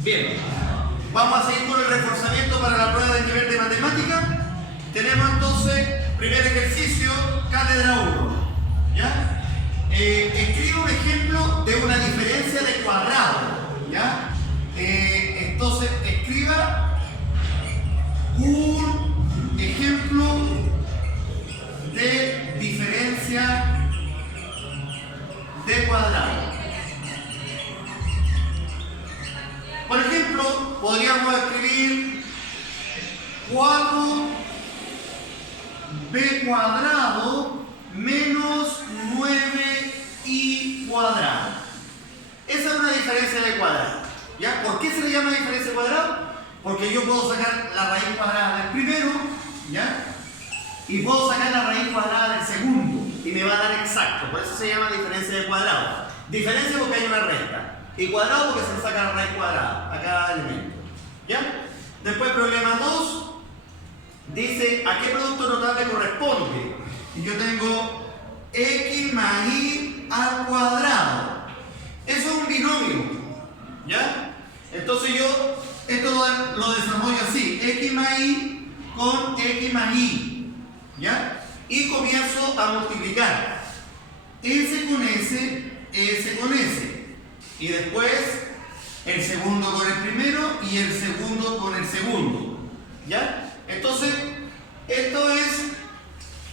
Bien, vamos a seguir con el reforzamiento para la prueba de nivel de matemática. Tenemos entonces, primer ejercicio, cátedra 1. ¿Ya? Escribe un ejemplo de una diferencia de cuadrado. ¿Ya? Entonces, escriba un ejemplo de diferencia de cuadrado. Por ejemplo, podríamos escribir 4b cuadrado menos 9i cuadrado. Esa es una diferencia de cuadrado. ¿Ya? ¿Por qué se le llama diferencia de cuadrado? Porque yo puedo sacar la raíz cuadrada del primero, ¿ya? Y puedo sacar la raíz cuadrada del segundo y me va a dar exacto. Por eso se llama diferencia de cuadrado. Diferencia porque hay una recta. Y cuadrado porque se le saca la raíz cuadrada a cada elemento. ¿Ya? Después, problema 2. Dice, ¿a qué producto notable corresponde? Y yo tengo x más y al cuadrado. Eso es un binomio. ¿Ya? Entonces yo, esto lo desarrollo así. X más y con x más y. ¿Ya? Y comienzo a multiplicar. S con S, S con S. Y después el segundo con el primero y el segundo con el segundo. ¿Ya? Entonces, esto es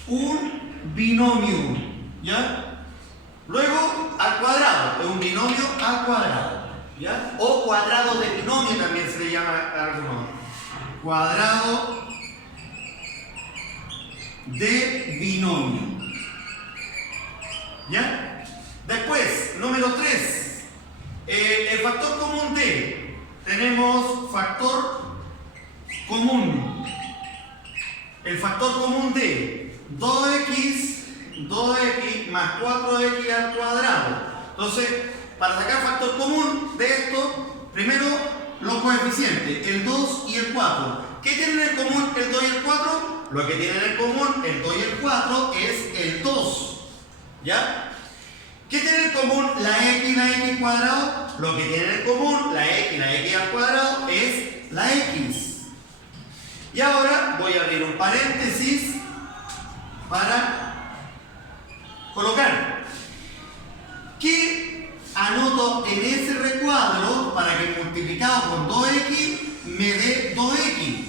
un binomio. ¿Ya? Luego, al cuadrado. Es un binomio al cuadrado. ¿Ya? O cuadrado de binomio también se le llama a algunos. Cuadrado de binomio. ¿Ya? Después, número 3. El factor común de, tenemos factor común. El factor común de 2x más 4x al cuadrado. Entonces, para sacar factor común de esto, primero los coeficientes, el 2 y el 4. ¿Qué tienen en común el 2 y el 4? Lo que tienen en común el 2 y el 4 es el 2. ¿Ya? ¿Qué tiene en común la x y la x cuadrado? Lo que tiene en común la x y la x al cuadrado es la x. Y ahora voy a abrir un paréntesis para colocar. ¿Qué anoto en ese recuadro para que multiplicado con 2x me dé 2x?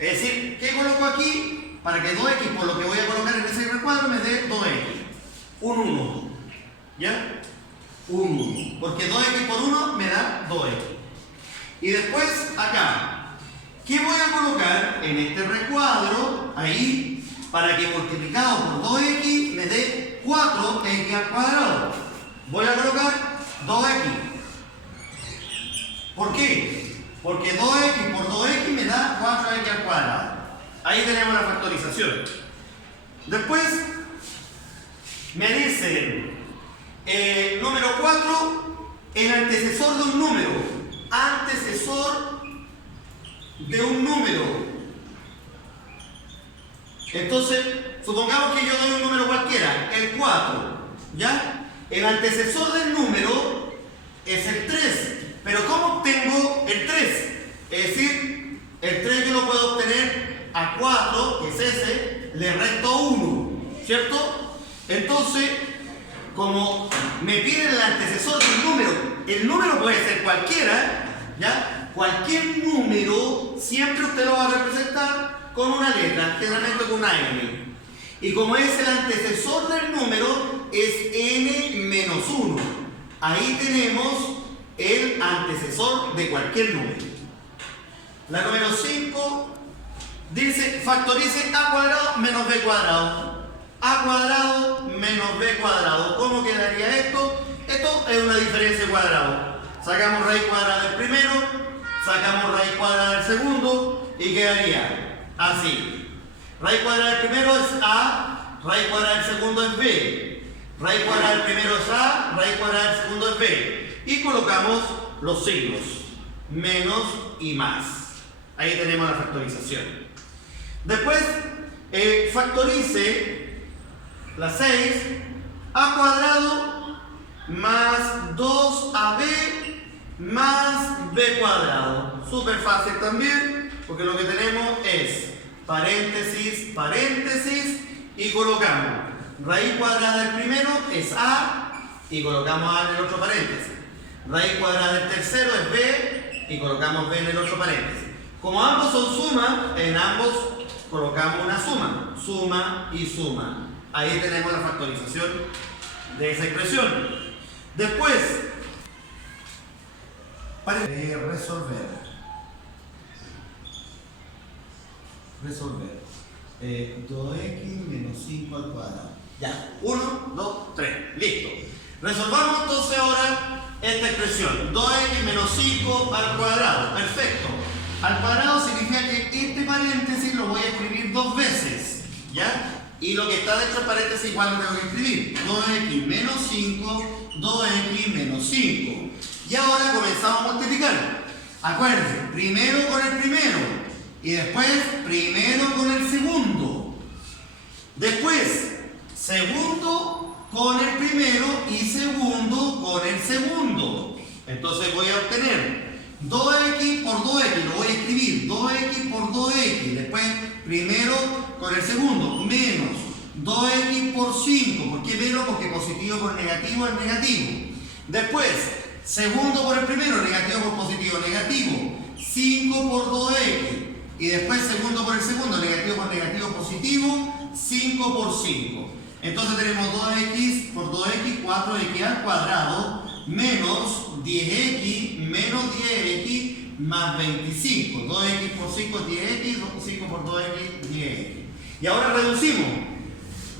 Es decir, ¿qué coloco aquí? Para que 2x por lo que voy a colocar en ese recuadro me dé 2x. Un 1. ¿Ya? 1. Porque 2x por 1 me da 2x. Y después acá. ¿Qué voy a colocar en este recuadro? Ahí. Para que multiplicado por 2x me dé 4x al cuadrado. Voy a colocar 2x. ¿Por qué? Porque 2x por 2x me da 4x al cuadrado. Ahí tenemos la factorización. Después me dicen número 4, el antecesor de un número. Antecesor de un número. Entonces, supongamos que yo doy un número cualquiera, el 4. ¿Ya? El antecesor del número es el 3. Pero ¿cómo obtengo el 3? Es decir, el 3 yo lo puedo obtener a 4, que es ese, le resto 1. ¿Cierto? Entonces, como me piden el antecesor del número, el número puede ser cualquiera, ¿ya? Cualquier número siempre usted lo va a representar con una letra, generalmente con una n. Y como es el antecesor del número, es n menos 1. Ahí tenemos el antecesor de cualquier número. La número 5 dice, factorice a cuadrado menos b cuadrado. A cuadrado menos b cuadrado. ¿Cómo quedaría esto? Esto es una diferencia de cuadrado. Sacamos raíz cuadrada del primero, sacamos raíz cuadrada del segundo y quedaría así. Raíz cuadrada del primero es a, raíz cuadrada del segundo es b. Raíz cuadrada del primero es a, raíz cuadrada del segundo es b. Y colocamos los signos, menos y más. Ahí tenemos la factorización. Después, factorice la 6, a cuadrado más 2ab más b b cuadrado. Súper fácil también, porque lo que tenemos es paréntesis, paréntesis, y colocamos raíz cuadrada del primero es a, y colocamos a en el otro paréntesis. Raíz cuadrada del tercero es b, y colocamos b en el otro paréntesis. Como ambos son sumas, en ambos colocamos una suma. Suma y suma. Ahí tenemos la factorización de esa expresión. Después, para resolver. 2x menos 5 al cuadrado. Ya, 1, 2, 3, listo. Resolvamos entonces ahora esta expresión. 2x menos 5 al cuadrado. Perfecto. Al cuadrado significa que este paréntesis lo voy a escribir dos veces. ¿Ya? Y lo que está dentro del paréntesis igual lo tengo que escribir. 2x menos 5, 2x menos 5. Y ahora comenzamos a multiplicar. Acuérdense, primero con el primero. Y después, primero con el segundo. Después, segundo con el primero y segundo con el segundo. Entonces voy a obtener 2x por 2x, lo voy a escribir, 2x por 2x. Después, primero con el segundo, menos 2x por 5. ¿Por qué menos? Porque positivo por negativo es negativo. Después, segundo por el primero, negativo por positivo, negativo. 5 por 2x. Y después segundo por el segundo, negativo por negativo, positivo, 5 por 5. Entonces tenemos 2x por 2x, 4x al cuadrado, menos 10x, menos 10x, más 25. 2x por 5 es 10x, 5 por 2x, 10x. Y ahora reducimos.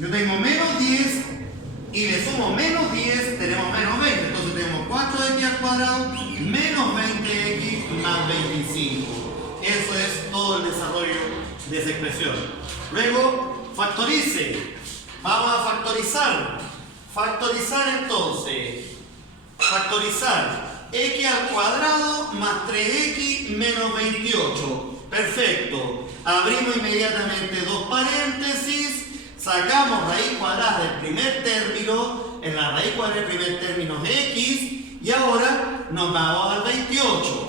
Yo tengo menos 10 y le sumo menos 10, tenemos menos 20. Entonces tenemos 4x al cuadrado, menos 20x, más 25. Eso es todo el desarrollo de esa expresión. Luego, factorice. Vamos a factorizar. Factorizar entonces. Factorizar. X al cuadrado más 3x menos 28. Perfecto. Abrimos inmediatamente dos paréntesis. Sacamos raíz cuadrada del primer término. En la raíz cuadrada del primer término es x. Y ahora nos vamos al 28.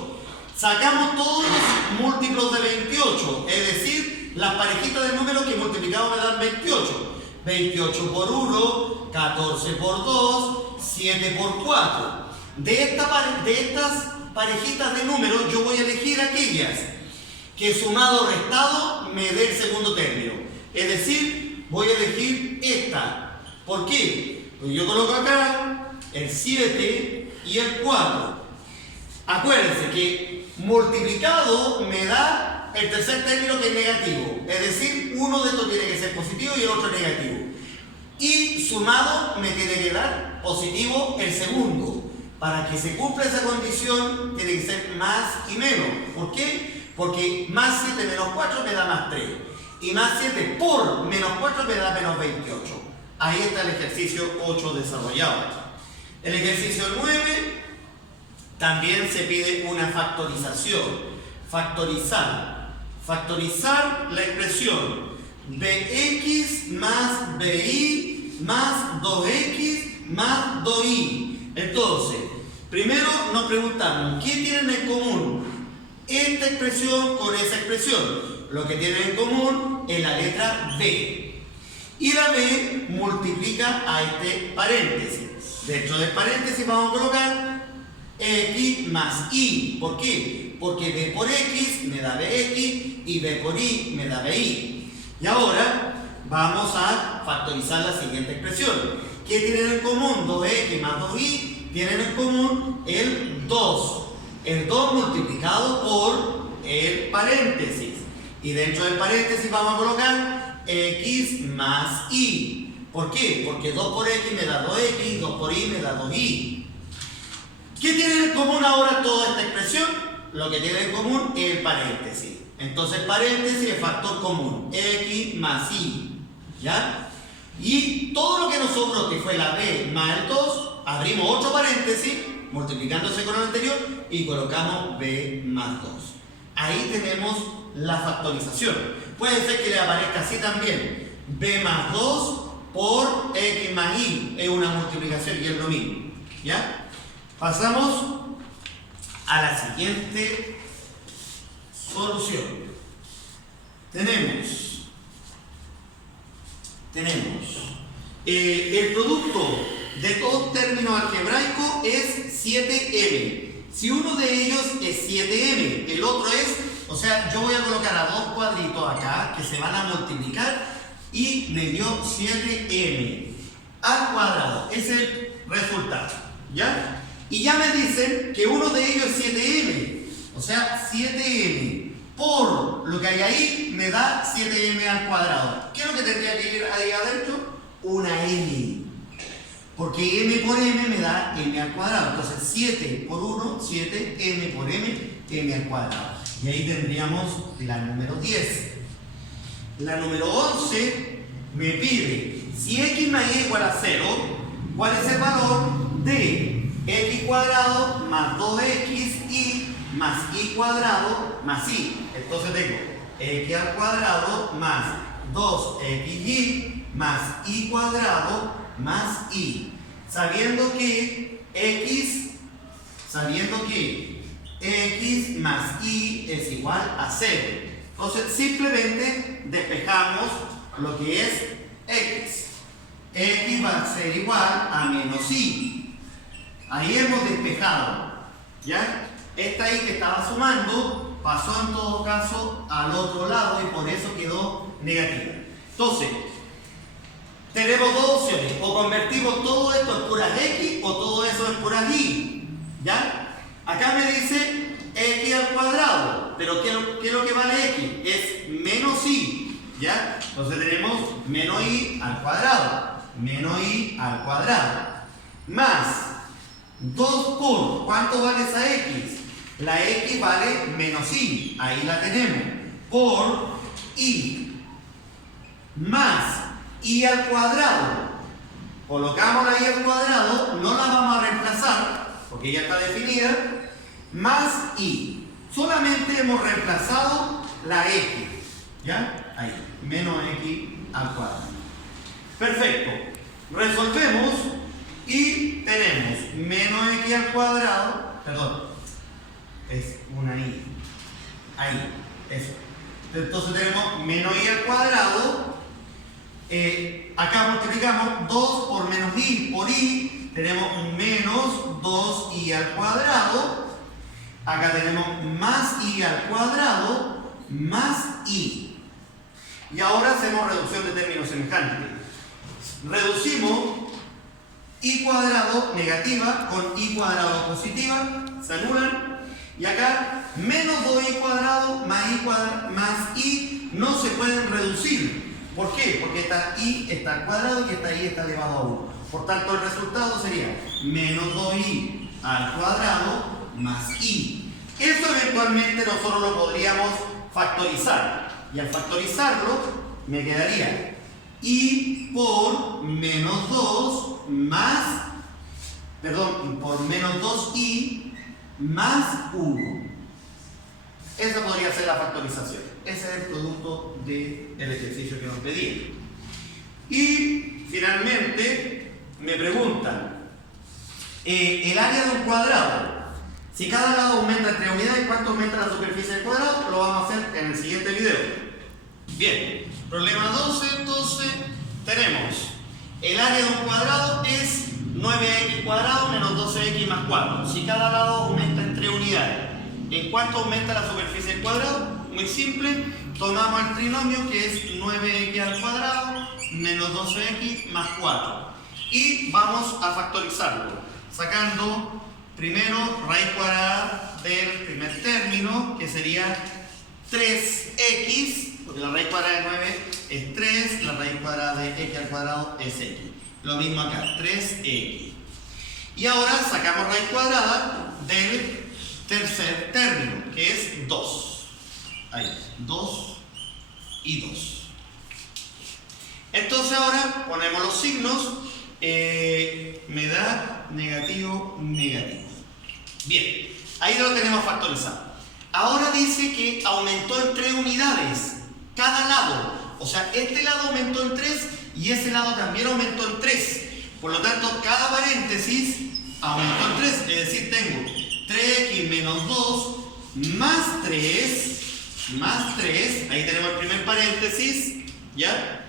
Sacamos todos los múltiplos de 28, es decir, las parejitas de números que multiplicamos me dan 28. 28 por 1, 14 por 2, 7 por 4. De estas parejitas de números yo voy a elegir aquellas que sumado o restado me dé el segundo término. Es decir, voy a elegir esta. ¿Por qué? Pues yo coloco acá el 7 y el 4. Acuérdense que multiplicado me da el tercer término que es negativo. Es decir, uno de estos tiene que ser positivo y el otro negativo. Y sumado me tiene que dar positivo el segundo. Para que se cumpla esa condición tiene que ser más y menos. ¿Por qué? Porque más 7 menos 4 me da más 3. Y más 7 por menos 4 me da menos 28. Ahí está el ejercicio 8 desarrollado. El ejercicio 9... también se pide una factorización. Factorizar. Factorizar la expresión bx más bi más 2x más 2y. Entonces, primero nos preguntamos, ¿qué tienen en común esta expresión con esa expresión? Lo que tienen en común es la letra b. Y la b multiplica a este paréntesis. Dentro del paréntesis vamos a colocar x más y. ¿Por qué? Porque b por x me da bx y b por y me da bi. Y ahora vamos a factorizar la siguiente expresión. ¿Qué tienen en común? 2x más 2y tienen en común el 2. El 2 multiplicado por el paréntesis. Y dentro del paréntesis vamos a colocar x más y. ¿Por qué? Porque 2 por x me da 2x, 2 por y me da 2y. ¿Qué tienen en común ahora toda esta expresión? Lo que tienen en común es el paréntesis. Entonces paréntesis es factor común, x más y. ¿Ya? Y todo lo que nos sobró, que fue la b más el 2, abrimos otro paréntesis, multiplicándose con el anterior, y colocamos b más 2. Ahí tenemos la factorización. Puede ser que le aparezca así también. B más 2 por X más Y. Es una multiplicación y es lo mismo. ¿Ya? Pasamos a la siguiente solución. Tenemos el producto de todos términos algebraicos es 7m. Si uno de ellos es 7m, el otro es, o sea, yo voy a colocar a dos cuadritos acá que se van a multiplicar y me dio 7m al cuadrado. Ese es el resultado, ¿ya? Y ya me dicen que uno de ellos es 7m, o sea, 7m por lo que hay ahí me da 7m al cuadrado. ¿Qué es lo que tendría que ir ahí adentro? Una m. Porque m por m me da m al cuadrado. Entonces 7 por 1, 7, m por m al cuadrado. Y ahí tendríamos la número 10. La número 11 me pide, si x más y igual a 0, ¿cuál es el valor de x cuadrado más 2xy más y cuadrado más y? Entonces tengo x al cuadrado más 2xy más y cuadrado más y. Sabiendo que x más y es igual a 0. Entonces simplemente despejamos lo que es x. X va a ser igual a menos y. Ahí hemos despejado, ¿ya? Esta y que estaba sumando pasó en todo caso al otro lado y por eso quedó negativa. Entonces, tenemos dos opciones: o convertimos todo esto en puras x o todo eso en puras y, ¿ya? Acá me dice x al cuadrado, pero ¿qué es lo que vale x? Es menos y, ¿ya? Entonces tenemos menos y al cuadrado, más 2 por, ¿cuánto vale esa x? La x vale menos y, ahí la tenemos, por y, más y al cuadrado. Colocamos la y al cuadrado, no la vamos a reemplazar porque ya está definida, más y. Solamente hemos reemplazado la x, ¿ya? Ahí, menos x al cuadrado. Perfecto. Resolvemos y tenemos menos x al cuadrado, perdón, es una y. Ahí, eso. Entonces tenemos menos y al cuadrado. Acá multiplicamos 2 por menos y por y, tenemos menos 2y al cuadrado. Acá tenemos más y al cuadrado más y. Y ahora hacemos reducción de términos semejantes. Reducimos y cuadrado negativa con y cuadrado positiva, se anulan. Y acá menos 2y cuadrado más y no se pueden reducir. ¿Por qué? Porque esta y está al cuadrado y esta y está elevado a 1. Por tanto, el resultado sería menos 2y al cuadrado más y. Esto eventualmente nosotros lo podríamos factorizar. Y al factorizarlo, me quedaría y por menos 2 más, perdón, por menos 2y más 1. Esa podría ser la factorización. Ese es el producto del ejercicio que nos pedían. Y finalmente me preguntan el área de un cuadrado. Si cada lado aumenta en 3 unidades, ¿cuánto aumenta la superficie del cuadrado? Lo vamos a hacer en el siguiente video. Bien, problema 12, entonces tenemos el área de un cuadrado es 9x cuadrado menos 12x más 4. Si cada lado aumenta en 3 unidades, ¿en cuánto aumenta la superficie del cuadrado? Muy simple, tomamos el trinomio que es 9x al cuadrado menos 12x más 4 y vamos a factorizarlo sacando primero raíz cuadrada del primer término, que sería 3x, porque la raíz cuadrada de 9 es 3, la raíz cuadrada de x al cuadrado es x. Lo mismo acá, 3x. Y ahora sacamos raíz cuadrada del tercer término, que es 2. Ahí, 2 y 2. Entonces ahora ponemos los signos, me da negativo, negativo. Bien, ahí lo tenemos factorizado. Ahora dice que aumentó en 3 unidades cada lado. O sea, este lado aumentó en 3 y ese lado también aumentó en 3. Por lo tanto, cada paréntesis aumentó en 3. Es decir, tengo 3x 3x menos 2 más 3, ahí tenemos el primer paréntesis, ¿ya?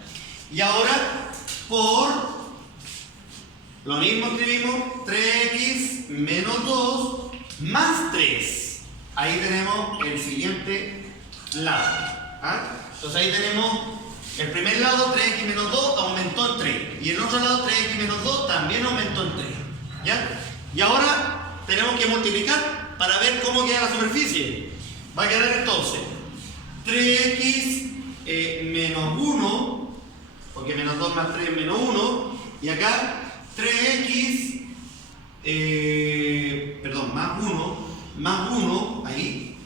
Y ahora por lo mismo escribimos 3x menos 2 más 3. Ahí tenemos el siguiente lado. ¿Ah? Entonces ahí tenemos el primer lado, 3x menos 2 aumentó en 3. Y el otro lado, 3x menos 2 también aumentó en 3. ¿Ya? Y ahora tenemos que multiplicar para ver cómo queda la superficie. Va a quedar entonces 3x menos 1, porque menos 2 más 3 es menos 1, y acá 3x, más 1, ahí,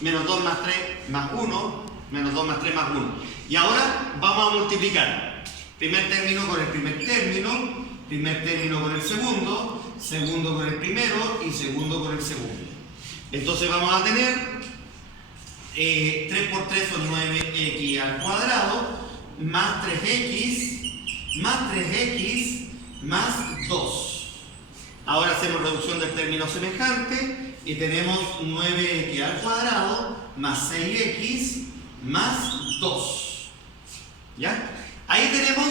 menos 2 más 3 más 1, menos 2 más 3 más 1. Y ahora vamos a multiplicar primer término con el primer término con el segundo, segundo con el primero y segundo con el segundo. Entonces vamos a tener 3 por 3 son 9x al cuadrado, más 3x, más 2. Ahora hacemos reducción del término semejante y tenemos 9x al cuadrado más 6x más 2. ¿Ya? Ahí tenemos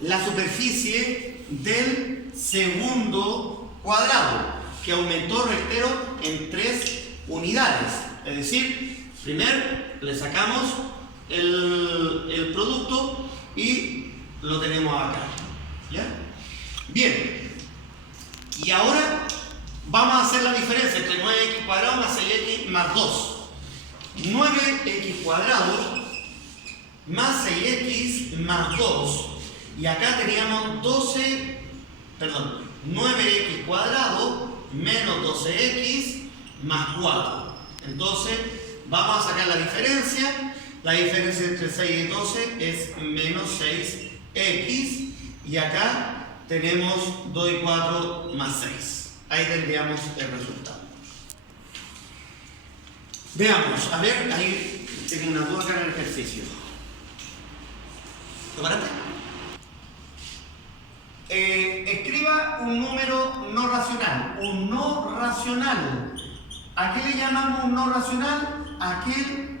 la superficie del segundo cuadrado, que aumentó, reitero, en 3 unidades. Es decir, primero le sacamos el producto y lo tenemos acá. ¿Ya? Bien. Y ahora vamos a hacer la diferencia entre 9x cuadrado más 6x más 2. 9x cuadrado más 6x más 2. Y acá teníamos 9x cuadrado menos 12x más 4. Entonces vamos a sacar la diferencia. La diferencia entre 6 y 12 es menos 6x. Y acá tenemos 2 y 4 más 6. Ahí tendríamos el resultado. Veamos, a ver, ahí tengo una duda acá en el ejercicio. ¿Lo paraste? Escriba un número no racional. Un no racional. ¿A qué le llamamos un no racional? Aquel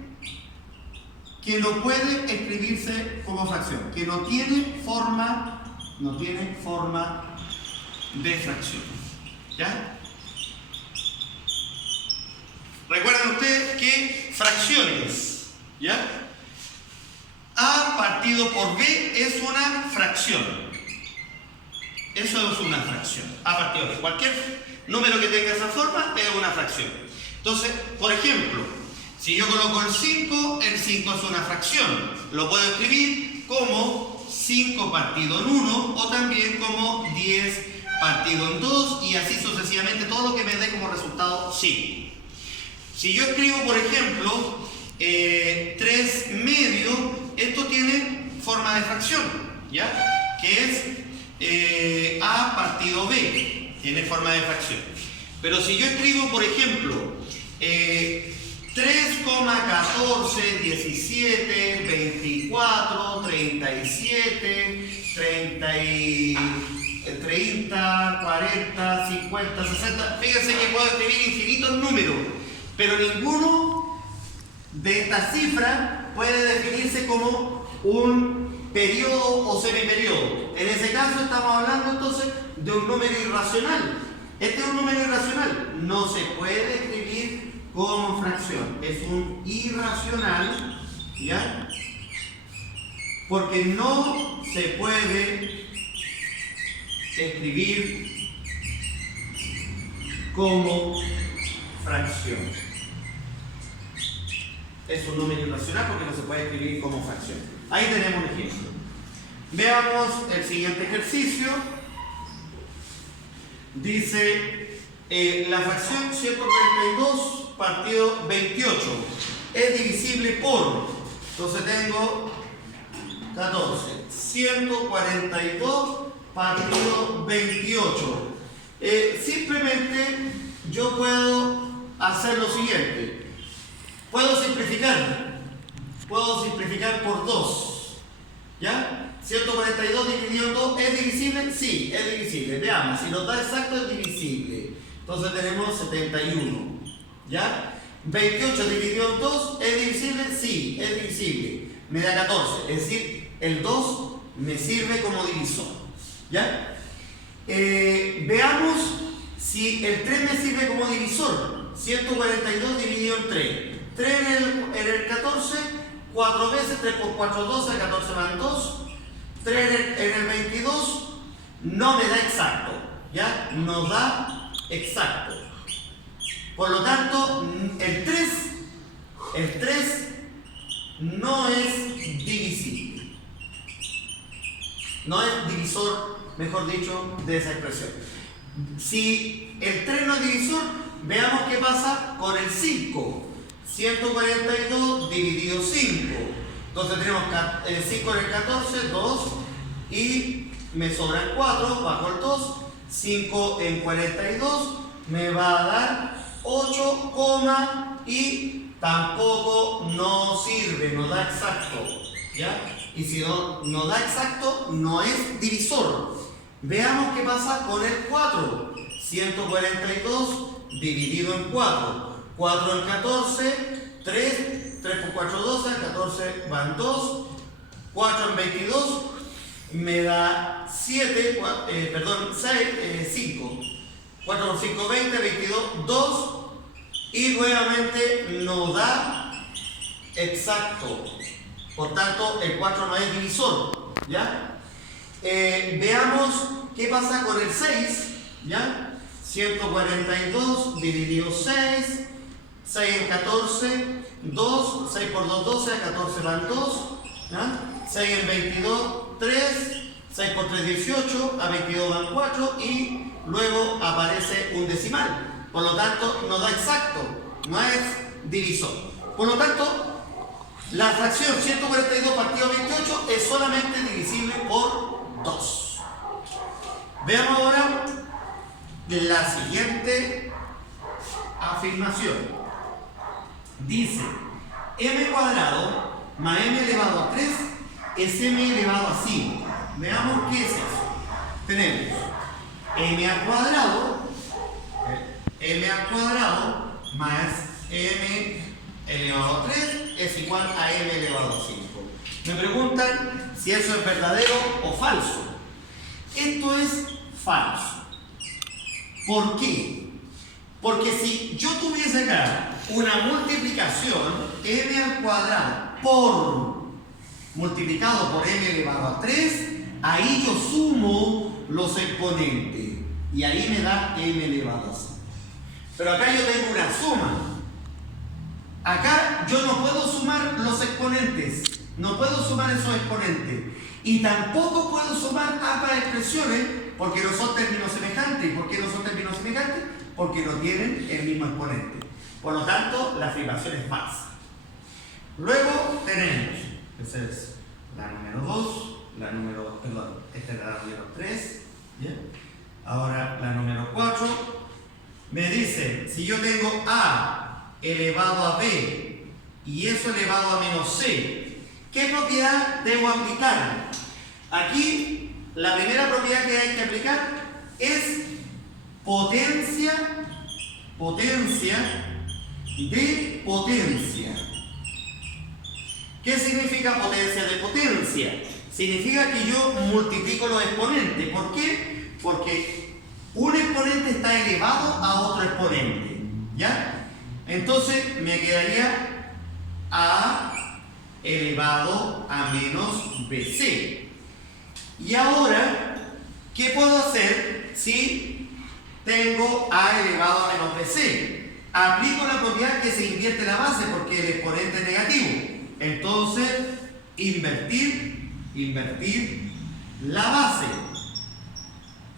que no puede escribirse como fracción, que no tiene forma de fracción. ¿Ya? Recuerden ustedes que fracciones, ¿ya? A partido por B es una fracción. Eso es una fracción. A partido de B. Cualquier número que tenga esa forma es una fracción. Entonces, por ejemplo, si yo coloco el 5 es una fracción. Lo puedo escribir como 5 partido en 1 o también como 10 partido en 2 y así sucesivamente, todo lo que me dé como resultado 5. Si yo escribo, por ejemplo, 3 medios, esto tiene forma de fracción, ¿ya? Que es A partido B, tiene forma de fracción. Pero si yo escribo, por ejemplo, 3,14, 17, 24, 37, 30, 40, 50, 60. Fíjense que puedo escribir infinitos números, pero ninguno de estas cifras puede definirse como un periodo o semiperiodo. En ese caso estamos hablando entonces de un número irracional. Este es un número irracional. No se puede escribir como fracción. Es un irracional, ¿ya? Porque no se puede escribir como fracción. Es un número irracional porque no se puede escribir como fracción. Ahí tenemos un ejemplo. Veamos el siguiente ejercicio. Dice, la fracción 142 partido 28 es divisible por, entonces tengo 14, 142 partido 28. Simplemente yo puedo hacer lo siguiente. Puedo simplificar por 2. ¿Ya? 142 dividido en 2, ¿es divisible? Sí, es divisible. Veamos, si nos da exacto es divisible. Entonces tenemos 71. ¿Ya? 28 dividido en 2, ¿es divisible? Sí, es divisible. Me da 14, es decir, el 2 me sirve como divisor. ¿Ya? Veamos si el 3 me sirve como divisor. 142 dividido en 3. 3 en el 14, 4 veces, 3 por 4, 12, 14 van 2. 3 en el 22, no me da exacto. ¿Ya? No da exacto. Por lo tanto, el 3 no es divisible. No es divisor, mejor dicho, de esa expresión. Si el 3 no es divisor, veamos qué pasa con el 5. 142 dividido 5. Entonces tenemos 5 en el 14, 2, y me sobran 4, bajo el 2. 5 en 42 me va a dar 8, y tampoco no sirve, no da exacto. ¿Ya? Y si no da exacto, no es divisor. Veamos qué pasa con el 4. 142 dividido en 4. 4 en 14, 3 por 4, 12, 14 van 2. 4 en 22 me da 7, 5. 4 por 5, 20, 22, 2. Y nuevamente no da exacto. Por tanto, el 4 no es divisor. ¿Ya? Veamos qué pasa con el 6. ¿Ya? 142 dividido 6. 6 en 14, 2. 6 por 2, 12. A 14 van 2. ¿Ya? 6 en 22, 3. 6 por 3, 18. A 22 van 4. Y luego aparece un decimal. Por lo tanto, no da exacto, no es divisor. Por lo tanto, la fracción 142 partido 28 es solamente divisible por 2. Veamos ahora la siguiente afirmación. Dice, m cuadrado más m elevado a 3 es m elevado a 5. Veamos qué es eso. Tenemos m al cuadrado más m elevado a 3 es igual a m elevado a 5. Me preguntan si eso es verdadero o falso. Esto es falso. ¿Por qué? Porque si yo tuviese acá una multiplicación m al cuadrado multiplicado por m elevado a 3, ahí yo sumo los exponentes y ahí me da m elevado a 5. Pero acá yo tengo una suma. Acá yo no puedo sumar los exponentes, no puedo sumar esos exponentes, y tampoco puedo sumar ambas expresiones porque no son términos semejantes. ¿Por qué no son términos semejantes? Porque no tienen el mismo exponente. Por lo tanto, la afirmación es falsa. Luego tenemos, esa es la número 2, esta es la número 3, ¿bien? Ahora la número 4. Me dice, si yo tengo a elevado a b y eso elevado a menos c, ¿qué propiedad debo aplicar? Aquí, la primera propiedad que hay que aplicar es potencia de potencia. ¿Qué significa potencia de potencia? Significa que yo multiplico los exponentes. ¿Por qué? Porque un exponente está elevado a otro exponente. ¿Ya? Entonces me quedaría a elevado a menos bc. Y ahora, ¿qué puedo hacer si tengo a elevado a menos bc? Aplico la propiedad que se invierte la base porque el exponente es negativo. Entonces, invertir la base.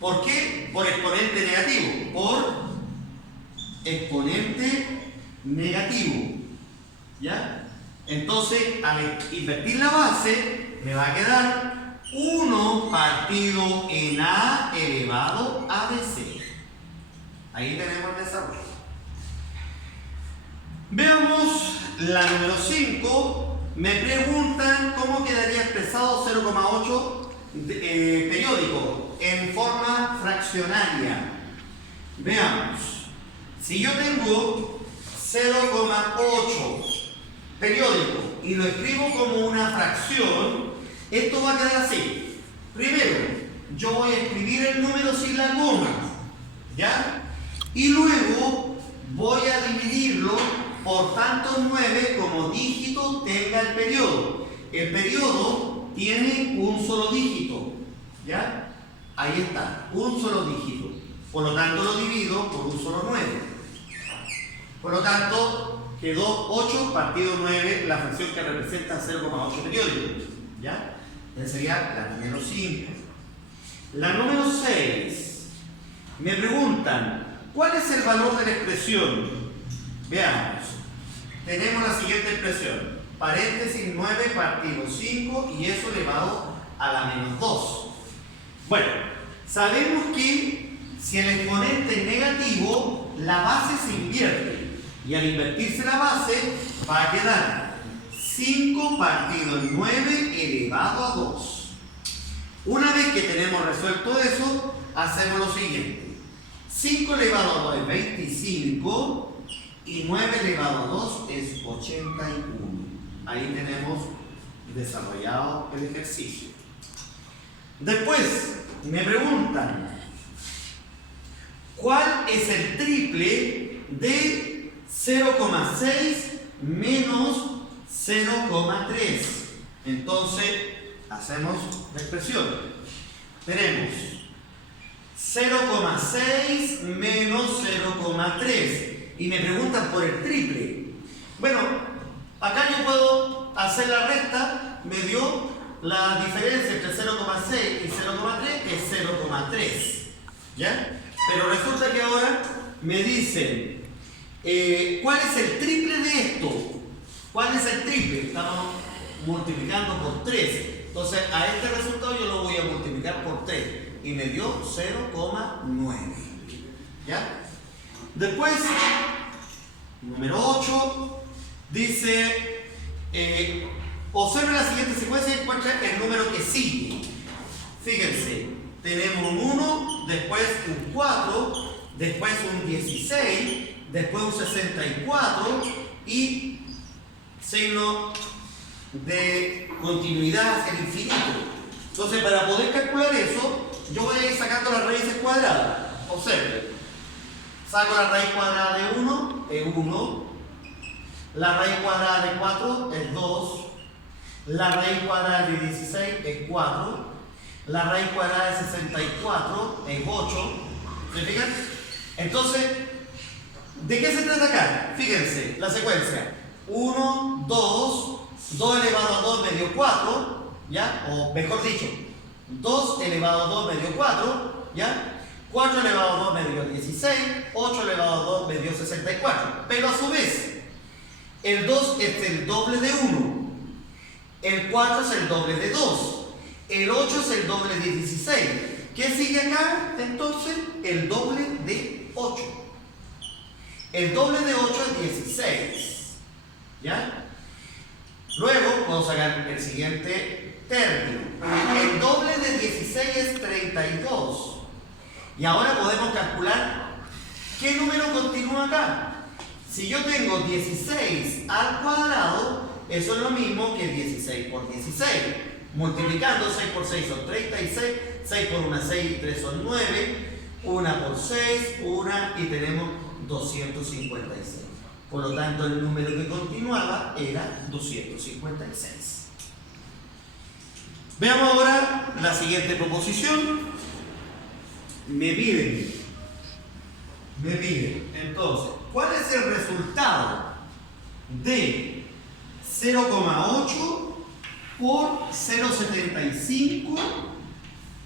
¿Por qué? Por exponente negativo. Por exponente negativo. ¿Ya? Entonces, al invertir la base, me va a quedar 1 partido en a elevado a bc. Ahí tenemos el desarrollo. Veamos la número 5. Me preguntan cómo quedaría expresado 0,8 periódico en forma fraccionaria. Veamos. Si yo tengo 0,8 periódico y lo escribo como una fracción, esto va a quedar así. Primero, yo voy a escribir el número sin la coma, ¿ya? Y luego voy a dividirlo por tantos 9 como dígito tenga el periodo. El periodo tiene un solo dígito, ¿ya? Ahí está, un solo dígito. Por lo tanto, lo divido por un solo 9. Por lo tanto, quedó 8 partido 9, la fracción que representa 0,8 periódico, ¿ya? Esa sería la número 5. La número 6. Me preguntan, ¿cuál es el valor de la expresión? Veamos. Tenemos la siguiente expresión. Paréntesis 9 partido 5 y eso elevado a la menos 2. Bueno, sabemos que si el exponente es negativo, la base se invierte. Y al invertirse la base, va a quedar 5 partido 9 elevado a 2. Una vez que tenemos resuelto eso, hacemos lo siguiente. 5 elevado a 2 es 25 y 9 elevado a 2 es 81. Ahí tenemos desarrollado el ejercicio. Después, me preguntan, ¿cuál es el triple de 0,6 menos 0,3? Entonces, hacemos la expresión. Tenemos 0,6 menos 0,3 y me preguntan por el triple. Bueno, acá yo puedo hacer la resta, me dio la diferencia entre 0,6 y 0,3 es 0,3, ¿ya? Pero resulta que ahora me dicen, ¿cuál es el triple de esto? ¿Cuál es el triple? Estamos multiplicando por 3. Entonces, a este resultado yo lo voy a multiplicar por 3 y me dio 0,9. ¿Ya? Después, número 8, dice, observe la siguiente secuencia y encuentra el número que sigue. Fíjense, tenemos un 1, después un 4, después un 16, después un 64 y signo de continuidad hacia el infinito. Entonces, para poder calcular eso, yo voy a ir sacando las raíces cuadradas. Observen. Saco la raíz cuadrada de 1, es 1. La raíz cuadrada de 4 es 2. La raíz cuadrada de 16 es 4. La raíz cuadrada de 64 es 8. ¿Se fijan? Entonces, ¿de qué se trata acá? Fíjense, la secuencia. 1, 2, 2 elevado a 2 me dio 4, ¿ya? O mejor dicho, 2 elevado a 2 me dio 4, ¿ya? 4 elevado a 2 me dio 16, 8 elevado a 2 me dio 64. Pero a su vez, el 2 es el doble de 1, el 4 es el doble de 2, el 8 es el doble de 16. ¿Qué sigue acá? Entonces, el doble de 8. El doble de 8 es 16. ¿Ya? Luego puedo sacar el siguiente término. El doble de 16 es 32. Y ahora podemos calcular qué número continúa acá. Si yo tengo 16 al cuadrado, eso es lo mismo que 16 por 16. Multiplicando 6 por 6 son 36, 6 por 1 6 y 3 son 9, 1 por 6, 1 y tenemos 256. Por lo tanto, el número que continuaba era 256. Veamos ahora la siguiente proposición. Me piden. Entonces, ¿cuál es el resultado de 0,8 por 0,75?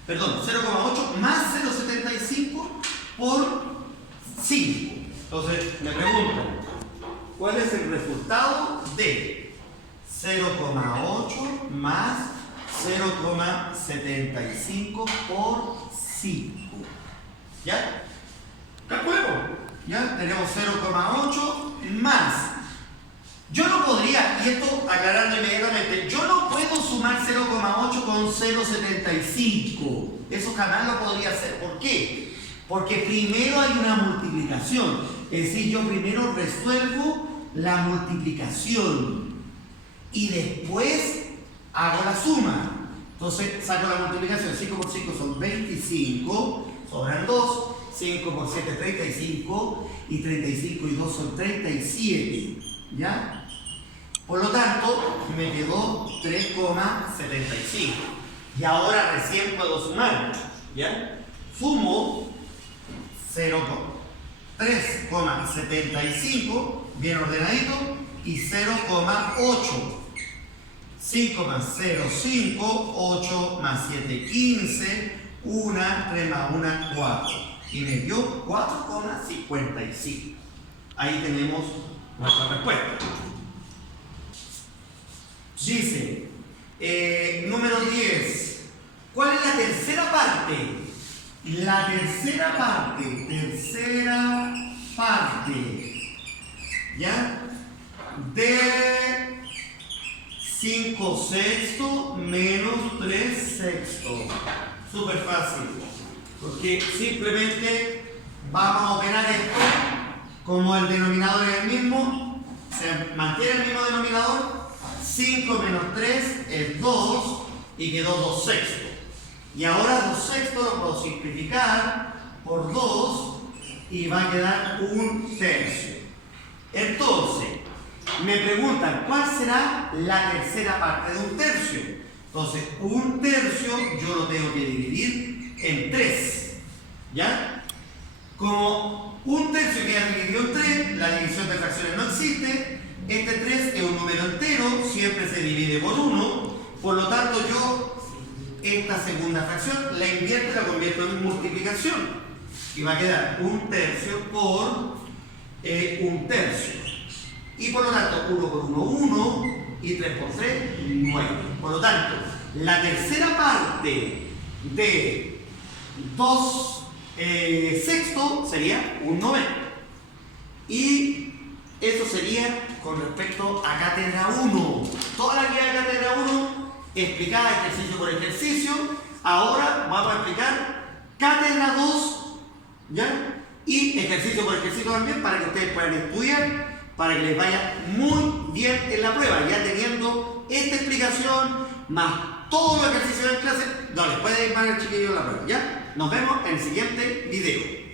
Perdón, 0,8 más 0,75 por 5. Entonces, me preguntan, ¿cuál es el resultado de 0,8 más 0,75 por 5? ¿Ya? Calculemos. ¿Ya? Tenemos 0,8 más. Yo no podría, y esto aclarando inmediatamente, yo no puedo sumar 0,8 con 0,75. Eso jamás lo podría hacer. ¿Por qué? Porque primero hay una multiplicación. Es decir, yo primero resuelvo la multiplicación y después hago la suma. Entonces saco la multiplicación. 5 por 5 son 25, sobran 2. 5 por 7 es 35 y 35 y 2 son 37. ¿Ya? Por lo tanto, me quedó 3,75. Y ahora recién puedo sumar. ¿Ya? Sumo 3,75, bien ordenadito, y 0,8. 5 más 0, 5, 8 más 7, 15, 1, 3 más 1, 4. Y me dio 4,55. Ahí tenemos nuestra respuesta. Dice, número 10. ¿Cuál es la tercera parte? La tercera parte, ¿ya? De 5 sextos menos 3 sextos. Súper fácil, porque simplemente vamos a operar esto como el denominador es el mismo, se mantiene el mismo denominador. 5 menos 3 es 2 y quedó 2 sextos. Y ahora 2 sextos lo puedo simplificar por 2 y va a quedar 1 tercio. Entonces, me preguntan, ¿cuál será la tercera parte de 1 tercio? Entonces, 1 tercio yo lo tengo que dividir en 3. ¿Ya? Como 1 tercio queda dividido en 3, la división de fracciones no existe. Este 3 es un número entero, siempre se divide por 1. Por lo tanto, yo esta segunda fracción la invierto y la convierto en multiplicación. Y va a quedar 1 tercio por 1 tercio. Y por lo tanto, 1 por 1, 1. Y 3 por 3, 9. Por lo tanto, la tercera parte de 2 sextos sería 1 noveno. Y eso sería con respecto a cátedra 1. Toda la guía de cátedra 1 explicada ejercicio por ejercicio. Ahora vamos a explicar cátedra 2, ¿ya? Y ejercicio por ejercicio también, para que ustedes puedan estudiar, para que les vaya muy bien en la prueba. Ya teniendo esta explicación más todos los ejercicios en clase, no les puede ir mal el chiquillo en la prueba. ¿Ya? Nos vemos en el siguiente video.